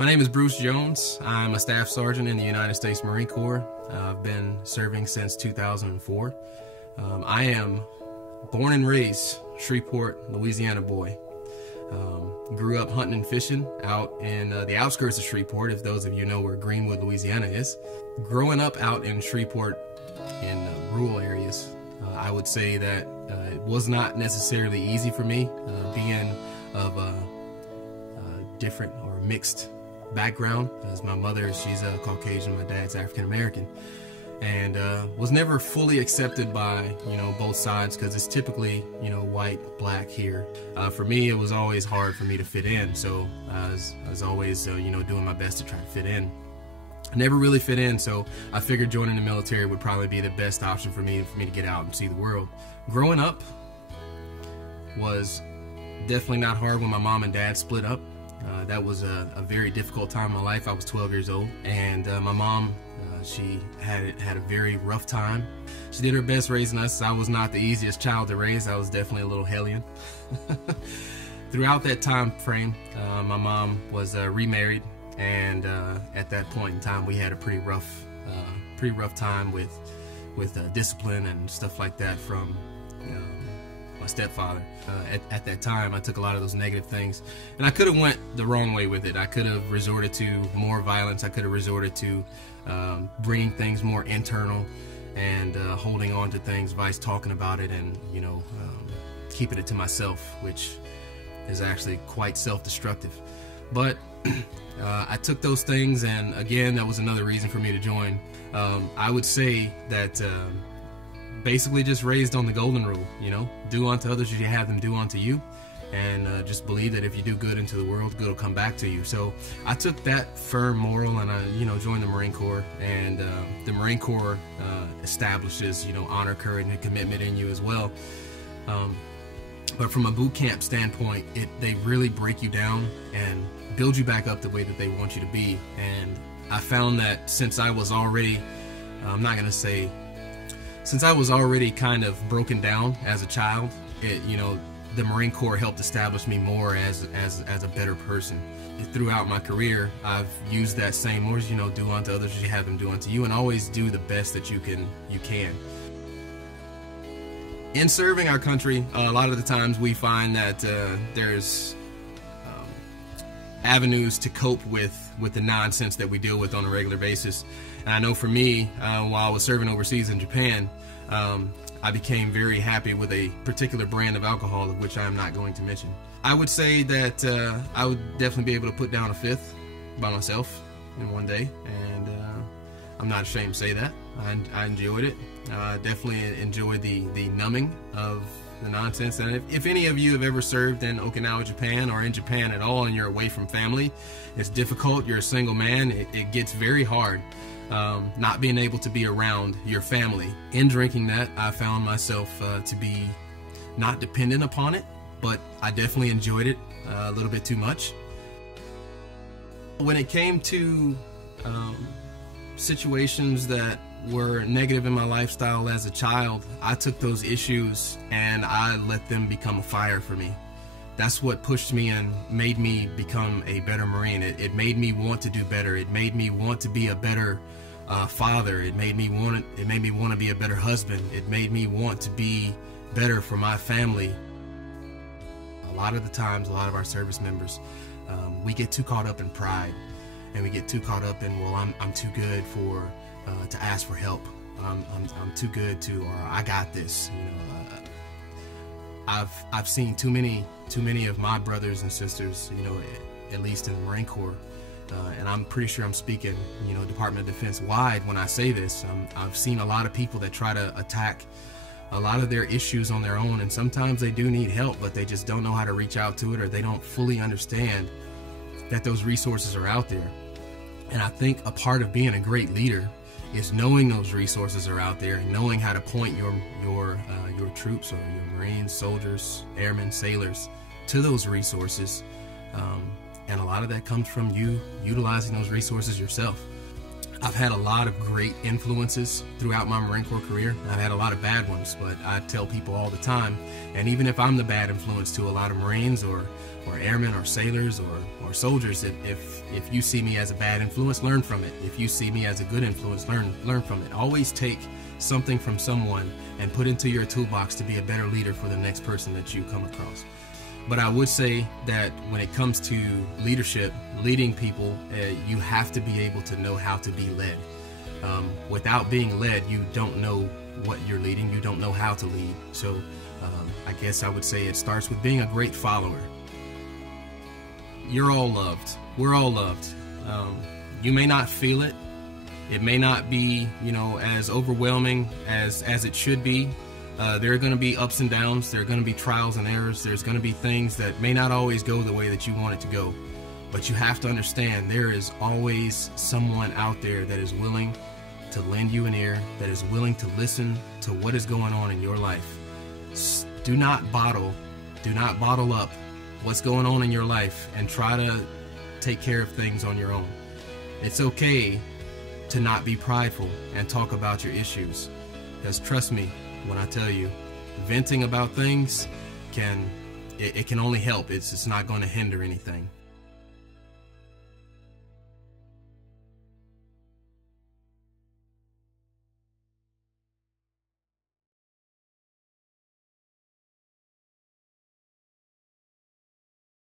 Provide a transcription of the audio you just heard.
My name is Bruce Jones. I'm a staff sergeant in the United States Marine Corps. I've been serving since 2004. I am born and raised Shreveport, Louisiana boy. Grew up hunting and fishing out in the outskirts of Shreveport, if those of you know where Greenwood, Louisiana is. Growing up out in Shreveport in rural areas, I would say that it was not necessarily easy for me, being of a different or mixed background, as my mother, she's a Caucasian, my dad's African American, and was never fully accepted by both sides, because it's typically white, black here. For me, it was always hard for me to fit in, so I was always doing my best to try to fit in. I never really fit in, so I figured joining the military would probably be the best option for me to get out and see the world. Growing up was definitely not hard when my mom and dad split up. That was a very difficult time in my life. I was 12 years old, and my mom, she had a very rough time. She did her best raising us. I was not the easiest child to raise. I was definitely a little hellion. Throughout that time frame, my mom was remarried, and at that point in time, we had a pretty rough time with discipline and stuff like that from my stepfather. At that time, I took a lot of those negative things, and I could have went the wrong way with it. I could have resorted to more violence. I could have resorted to bringing things more internal and holding on to things, vice talking about it, and keeping it to myself, which is actually quite self-destructive. But I took those things, and again, that was another reason for me to join. I would say that basically just raised on the golden rule, do unto others as you have them do unto you, and just believe that if you do good into the world, good will come back to you. So I took that firm moral, and I joined the Marine Corps, and the Marine Corps establishes honor, courage, and commitment in you as well. But from a boot camp standpoint, they really break you down and build you back up the way that they want you to be. And I found that since I was already, since I was already kind of broken down as a child, the Marine Corps helped establish me more as a better person. Throughout my career, I've used that same words, do unto others as you have them do unto you, and always do the best that you can. In serving our country, a lot of the times we find that there's avenues to cope with the nonsense that we deal with on a regular basis. And I know for me, while I was serving overseas in Japan, I became very happy with a particular brand of alcohol, of which I am not going to mention. I would say that I would definitely be able to put down a fifth by myself in one day, and I'm not ashamed to say that. I enjoyed it. Definitely enjoyed the numbing of the nonsense. And if any of you have ever served in Okinawa, Japan, or in Japan at all, and you're away from family, it's difficult. You're a single man. It gets very hard not being able to be around your family. In drinking that, I found myself to be not dependent upon it, but I definitely enjoyed it a little bit too much. When it came to situations that were negative in my lifestyle as a child, I took those issues and I let them become a fire for me. That's what pushed me and made me become a better Marine. It made me want to do better. It made me want to be a better father. It made me want to be a better husband. It made me want to be better for my family. A lot of the times, a lot of our service members, we get too caught up in pride, and we get too caught up in, well, I'm too good to ask for help. I'm too good to, or I got this. I've seen too many of my brothers and sisters, at least in the Marine Corps, and I'm pretty sure I'm speaking, Department of Defense wide when I say this. I've seen a lot of people that try to attack a lot of their issues on their own, and sometimes they do need help, but they just don't know how to reach out to it, or they don't fully understand that those resources are out there. And I think a part of being a great leader is knowing those resources are out there, and knowing how to point your troops, or your Marines, soldiers, airmen, sailors, to those resources. And a lot of that comes from you utilizing those resources yourself. I've had a lot of great influences throughout my Marine Corps career. I've had a lot of bad ones, but I tell people all the time, and even if I'm the bad influence to a lot of Marines or airmen or sailors or soldiers, if you see me as a bad influence, learn from it. If you see me as a good influence, learn from it. Always take something from someone and put into your toolbox to be a better leader for the next person that you come across. But I would say that when it comes to leadership, leading people, you have to be able to know how to be led. Without being led, you don't know what you're leading. You don't know how to lead. So I guess I would say it starts with being a great follower. You're all loved. We're all loved. You may not feel it. It may not be, as overwhelming as it should be. There are going to be ups and downs. There are going to be trials and errors. There's going to be things that may not always go the way that you want it to go. But you have to understand there is always someone out there that is willing to lend you an ear, that is willing to listen to what is going on in your life. Do not bottle up what's going on in your life and try to take care of things on your own. It's okay to not be prideful and talk about your issues, because trust me when I tell you, venting about things can only help. It's not going to hinder anything.